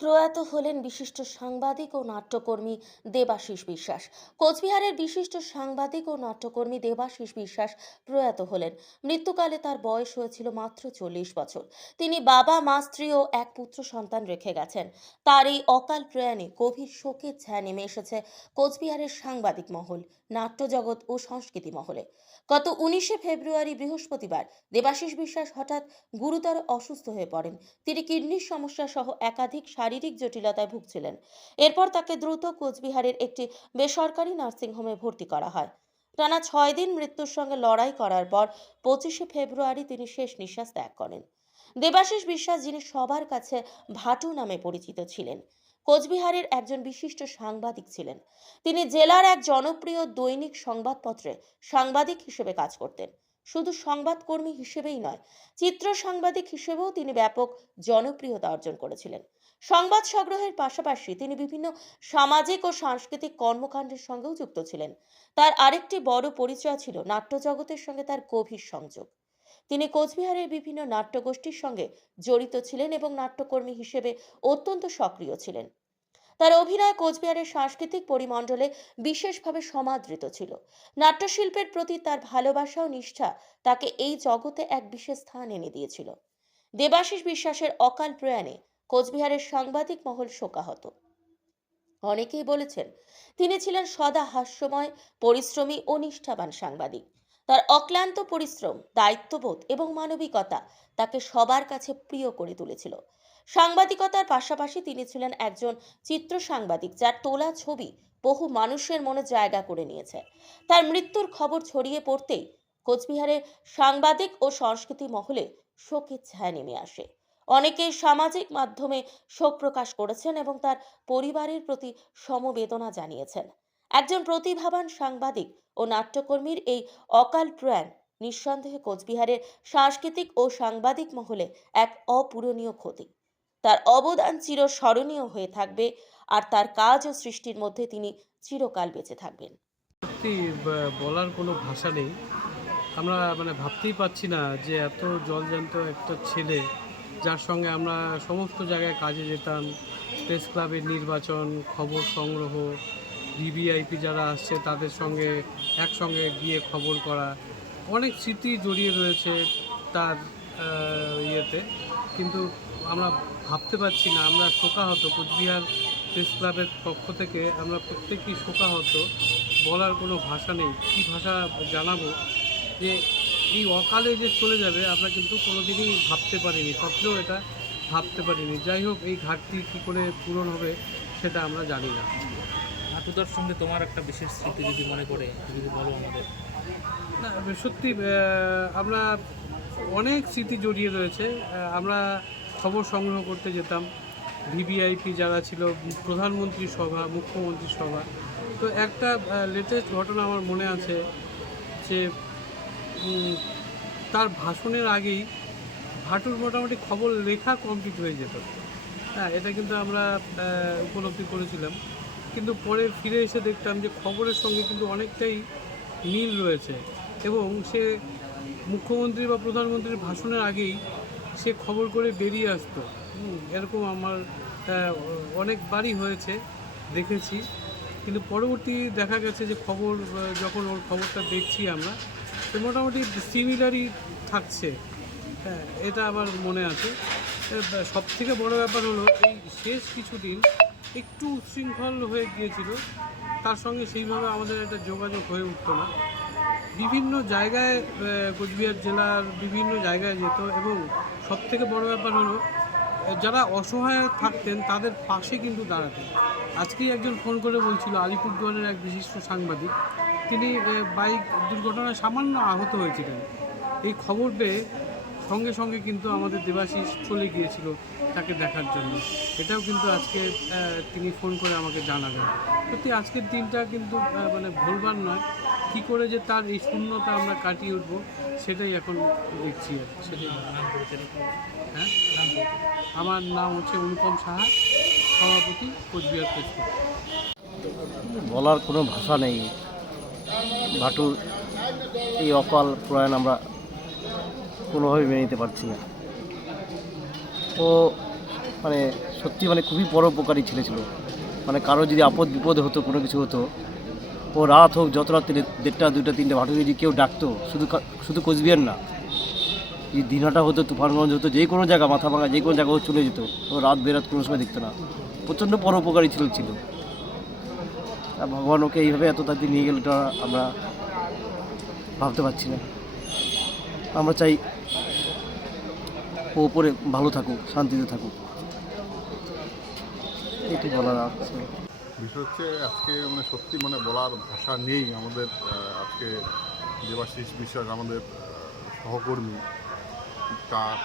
প্রয়াত হলেন বিশিষ্ট সাংবাদিক ও নাট্যকর্মী দেবাশিস বিশ্বাস। কোচবিহারের বিশিষ্ট সাংবাদিক ও নাট্যকর্মী দেবাশিস বিশ্বাস প্রয়াত হলেন। মৃত্যুকালে তার বয়স হয়েছিল মাত্র চল্লিশ বছর। তিনি বাবা, মা, স্ত্রী ও এক পুত্র সন্তান রেখে গেছেন। তার এই অকাল প্রয়াণে গভীর শোকের ছায়া নেমে এসেছে কোচবিহারের সাংবাদিক মহল, নাট্যজগৎ ও সংস্কৃতি মহলে। গত উনিশে ফেব্রুয়ারি বৃহস্পতিবার দেবাশিস বিশ্বাস হঠাৎ গুরুতর অসুস্থ হয়ে পড়েন। তিনি কিডনির সমস্যা সহ একাধিক শারীরিক জটিলতায় ভুগছিলেন। এরপর তাকে দ্রুত কোচবিহারের একটি বেসরকারি নার্সিংহোমে ভর্তি করা হয়। টানা ছয় দিন মৃত্যুর সঙ্গে লড়াই করার পর পঁচিশে ফেব্রুয়ারি তিনি শেষ নিঃশ্বাস ত্যাগ করেন। দেবাশিস বিশ্বাস, যিনি সবার কাছে ভাটু নামে পরিচিত ছিলেন, কোচবিহারের একজন বিশিষ্ট সাংবাদিক ছিলেন। তিনি জেলার এক জনপ্রিয় দৈনিক সংবাদপত্রে সাংবাদিক হিসেবে কাজ করতেন। শুধু সংবাদকর্মী হিসেবেই নয়, চিত্র সাংবাদিক হিসেবেও তিনি ব্যাপক জনপ্রিয়তা অর্জন করেছিলেন। সংবাদ সংগ্রহের পাশাপাশি তিনি বিভিন্ন সামাজিক ও সাংস্কৃতিক কর্মকাণ্ডের সঙ্গেও যুক্ত ছিলেন। তার আরেকটি বড় পরিচয় ছিল নাট্যজগতের সঙ্গে তার গভীর সংযোগ। তিনি কোচবিহারের বিভিন্ন নাট্যগোষ্ঠীর সঙ্গে জড়িত ছিলেন এবং নাট্যকর্মী হিসেবে অত্যন্ত সক্রিয় ছিলেন। তার অভিনয় কোচবিহারের সাংস্কৃতিক পরিমণ্ডলে বিশেষভাবে সমাদৃত ছিল। নাট্যশিল্পের প্রতি তার ভালোবাসা ও নিষ্ঠা তাকে এই জগতে এক বিশেষ স্থান এনে দিয়েছিল। দেবাশিস বিশ্বাসের অকাল প্রয়াণে কোচবিহারের সাংবাদিক মহল শোকাহত। অনেকেই বলেছেন, তিনি ছিলেন সদা হাস্যময়, পরিশ্রমী ও নিষ্ঠাবান সাংবাদিক। তার অক্লান্ত পরিশ্রম, দায়িত্ববোধ এবং মানবিকতা তাকে সবার কাছে প্রিয় করে তুলেছিল। সাংবাদিকতার পাশাপাশি তিনি ছিলেন একজন চিত্র সাংবাদিক, যার তোলা ছবি বহু মানুষের মনে জায়গা করে নিয়েছে। তার মৃত্যুর খবর ছড়িয়ে পড়তেই কোচবিহারের সাংবাদিক ও সংস্কৃতি মহলে শোকের ছায়া নেমে আসে। অনেকে সামাজিক মাধ্যমে শোক প্রকাশ করেছেন এবং তার পরিবারের প্রতি সমবেদনা জানিয়েছেন। একজন প্রতিভাবান সাংবাদিক ও নাট্যকর্মীর এই অকাল প্রয়াণ নিঃসন্দেহে কোচবিহারের সাংস্কৃতিক ও সাংবাদিক মহলে এক অপূরণীয় ক্ষতি। তার অবদান চিরস্মরণীয় হয়ে থাকবে আর তার কাজ ও সৃষ্টির মধ্যে তিনি চিরকাল বেঁচে থাকবেন। সত্যি বলার কোনো ভাষা নেই। আমরা মানে ভাবতেই পাচ্ছি না যে এত জলজান্ত একটা ছেলে যার সঙ্গে আমরা সমস্ত জায়গায় কাজে যেতাম। প্রেস ক্লাবের নির্বাচন, খবর সংগ্রহ ভিভিআইপি যারা আসছে তাদের সঙ্গে একসঙ্গে গিয়ে খবর করা। অনেক স্মৃতি জড়িয়ে রয়েছে তার ইয়েতে। কিন্তু আমরা ভাবতে পারছি না, আমরা শোকাহত। কোচবিহার প্রেস ক্লাবের পক্ষ থেকে আমরা প্রত্যেকেই শোকাহত। বলার কোনো ভাষা নেই। কী ভাষা জানাব? যে এই অকালে যে চলে যাবে আমরা কিন্তু কোনোদিনই ভাবতে পারিনি স্বপ্নেও এটা ভাবতে পারিনি। যাই হোক এই ঘাটতি কী করে পূরণ হবে সেটা আমরা জানি না। নাটুদার সঙ্গে তোমার একটা বিশেষ স্মৃতি যদি মনে করে যদি বলো আমাদের। না সত্যি আমরা অনেক স্মৃতি জড়িয়ে রয়েছে। আমরা খবর সংগ্রহ করতে যেতাম। ভিভিআইপি যারা ছিল প্রধানমন্ত্রী সভা মুখ্যমন্ত্রী সভা। তো একটা লেটেস্ট ঘটনা আমার মনে আছে যে তার ভাষণের আগেই ভাটুর মোটামুটি খবর লেখা কমপ্লিট হয়ে যেত। হ্যাঁ এটা কিন্তু আমরা উপলব্ধি করেছিলাম। কিন্তু পরে ফিরে এসে দেখতাম যে খবরের সঙ্গে কিন্তু অনেকটাই মিল রয়েছে এবং সে মুখ্যমন্ত্রী বা প্রধানমন্ত্রীর ভাষণের আগেই সে খবর করে বেরিয়ে আসতো। এরকম আমার অনেকবারই হয়েছে, দেখেছি। কিন্তু পরবর্তী দেখা গেছে যে খবর যখন ওর খবরটা দেখছি আমরা তো মোটামুটি সিমিলারই থাকছে। হ্যাঁ এটা আমার মনে আছে। সব থেকে বড় ব্যাপার হলো, এই শেষ কিছুদিন একটু উচ্ছৃঙ্খল হয়ে গিয়েছিল। তার সঙ্গে সেইভাবে আমাদের একটা যোগাযোগ হয়ে উঠতো না। বিভিন্ন জায়গায় কোচবিহার জেলার বিভিন্ন জায়গায় যেত এবং সব থেকে বড় ব্যাপার হলো যারা অসহায় থাকতেন, তাদের পাশে কিন্তু দাঁড়াতেন। আজকেই একজন ফোন করে বলছিল আলিপুরদুয়ারের এক বিশিষ্ট সাংবাদিক, তিনি বাইক দুর্ঘটনায় সামান্য আহত হয়েছিলেন। এই খবর পেয়ে সঙ্গে সঙ্গে কিন্তু আমাদের দেবাশিস চলে গিয়েছিল তাকে দেখার জন্য। এটাও কিন্তু আজকে তিনি ফোন করে আমাকে জানালেন। সত্যি আজকের দিনটা কিন্তু মানে ভুলবার নয়। কী করে যে তার এই শূন্যতা আমরা কাটিয়ে উঠবো সেটাই এখন দেখছি আর সেটাই। হ্যাঁ? আমার নাম হচ্ছে অনুপম সাহা সভাপতি কোচবিহার প্রেস বলার কোনো ভাষা নেই। ভাটুর এই অকাল প্রয়াণ আমরা কোনোভাবে মেনে নিতে পারছি না। ও মানে সত্যি মানে খুবই পরোপকারী ছেলে ছিল। মানে কারও যদি আপদ বিপদ হতো, কোনো কিছু হতো, ও রাত হোক, যত রাত দেড়টা দুটা তিনটে ভাটু যদি কেউ ডাকতো, শুধু শুধু কোচবিহার না এই দিনহাটা হতো, তুফানগঞ্জ হতো, যে কোনো জায়গা মাথা ভাঙা যে কোনো জায়গা ও চলে যেত, ও রাত বেরাত কোনো সময় দেখতো না। প্রচণ্ড পরোপকারী ছিল ছিল। ভগবান ওকে এইভাবে এত তাড়াতাড়ি নিয়ে গেল এটা আমরা ভাবতে পারছি না। আমরা চাই ও ওপরে ভালো থাকুক, শান্তিতে থাকুক। এটি বলার আছে বিষয় হচ্ছে আজকে মানে সত্যি মানে বলার ভাষা নেই আমাদের আজকে দেবাশিস বিশ্বাস আমাদের সহকর্মী। তার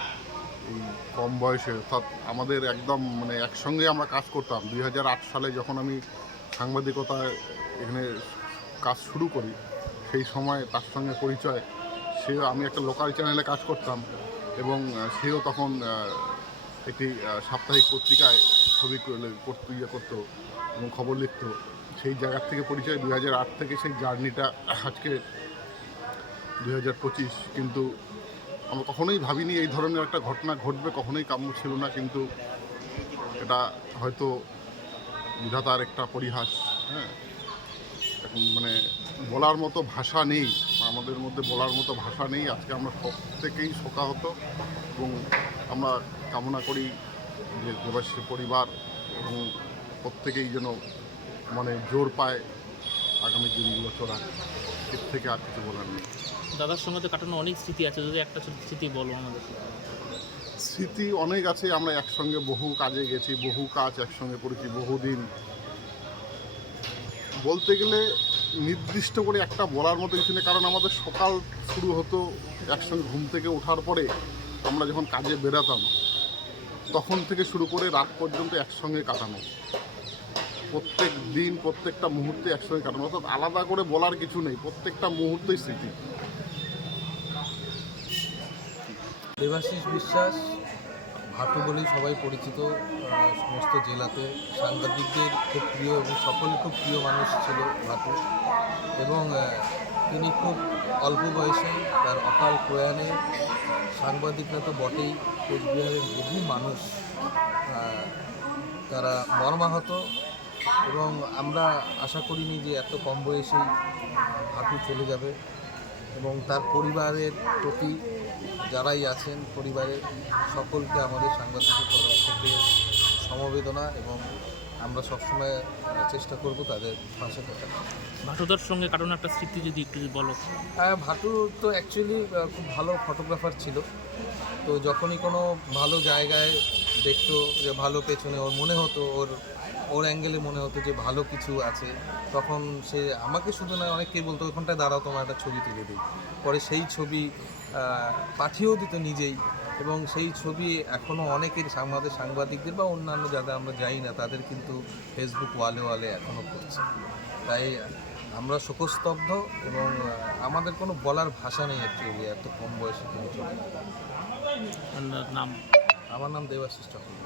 এই কম বয়সে অর্থাৎ আমাদের একদম মানে একসঙ্গে আমরা কাজ করতাম। দু হাজার আট সালে যখন আমি সাংবাদিকতায় এখানে কাজ শুরু করি, সেই সময় তার সঙ্গে পরিচয়, সে আমি একটা লোকাল চ্যানেলে কাজ করতাম। এবং সেও তখন একটি সাপ্তাহিক পত্রিকায় ছবি ইয়ে করতো এবং খবর লিখতো। সেই জায়গার থেকে পরিচয় আট থেকে সেই জার্নিটা আজকে পঁচিশ। কিন্তু আমরা কখনোই ভাবিনি এই ধরনের একটা ঘটনা ঘটবে, কখনোই কাম্য ছিল না। কিন্তু এটা হয়তো বিধাতার একটা পরিহাস হ্যাঁ? এখন মানে বলার মতো ভাষা নেই। আমাদের মধ্যে বলার মতো ভাষা নেই। আজকে আমরা সব প্রত্যেকেই শোকাহত এবং আমরা কামনা করি যে দেবাশীর পরিবার এবং প্রত্যেকেই যেন মানে জোর পায় আগামী দিনগুলো চলার। এর থেকে আর কিছু বলার নেই। দাদার সঙ্গে তো কাটানো অনেক স্মৃতি আছে যদি একটা ছোট স্মৃতি বলো আমাদের। স্মৃতি অনেক আছে আমরা একসঙ্গে বহু কাজে গেছি বহু কাজ একসঙ্গে করেছি বহুদিন। বলতে গেলে নির্দিষ্ট করে একটা বলার মতো কিছু নেই, কারণ আমাদের সকাল শুরু হতো একসঙ্গে ঘুম থেকে ওঠার পরে আমরা যখন কাজে বেরাতাম, তখন থেকে শুরু করে রাত পর্যন্ত একসঙ্গে কাটানো। প্রত্যেক দিন, প্রত্যেকটা মুহূর্তে একসঙ্গে কাটানো। অর্থাৎ আলাদা করে বলার কিছু নেই, প্রত্যেকটা মুহূর্তেই স্মৃতি। দেবাশিস বিশ্বাস ভাটু বলেই সবাই পরিচিত সমস্ত জেলাতে। সাংবাদিকদের খুব প্রিয় এবং সকলের খুব প্রিয় মানুষ ছিল ভাটু। এবং তিনি খুব অল্প বয়সে তার অকাল প্রয়াণে সাংবাদিকরা তো বটেই, কোচবিহারের বহু মানুষ তারা মর্মাহত। এবং আমরা আশা করিনি যে এত কম বয়সেই ভাটু চলে যাবে। এবং তার পরিবারের প্রতি যারাই আছেন পরিবারের সকলকে আমাদের সাংবাদিকের তরফ থেকে সমবেদনা এবং আমরা সবসময় চেষ্টা করব তাদের পাশে থাকার। ভাটুদার সঙ্গে কাটানো একটা স্মৃতি যদি একটু বলো? হ্যাঁ ভাটু তো অ্যাকচুয়ালি খুব ভালো ফটোগ্রাফার ছিল। তো যখনই কোনো ভালো জায়গায় দেখতো যে ভালো পেছনে ওর মনে হতো ওর ওর অ্যাঙ্গেলে মনে হতো যে ভালো কিছু আছে। তখন সে আমাকে শুধু না অনেককে বলতো ওখানটায় দাঁড়াও তোমার একটা ছবি তুলে দিই। পরে সেই ছবি পাঠিয়েও দিত নিজেই। এবং সেই ছবি এখনও অনেকের আমাদের সাংবাদিকদের বা অন্যান্য যাদের আমরা যাই না তাদের কিন্তু ফেসবুক ওয়ালে ওয়ালে এখনও করছে। তাই আমরা শোকস্তব্ধ এবং আমাদের কোনো বলার ভাষা নেই অ্যাকচুয়ালি এত কম বয়সে তিনি চলে নাম? আমার নাম দেবাশিস চক্রবর্তী।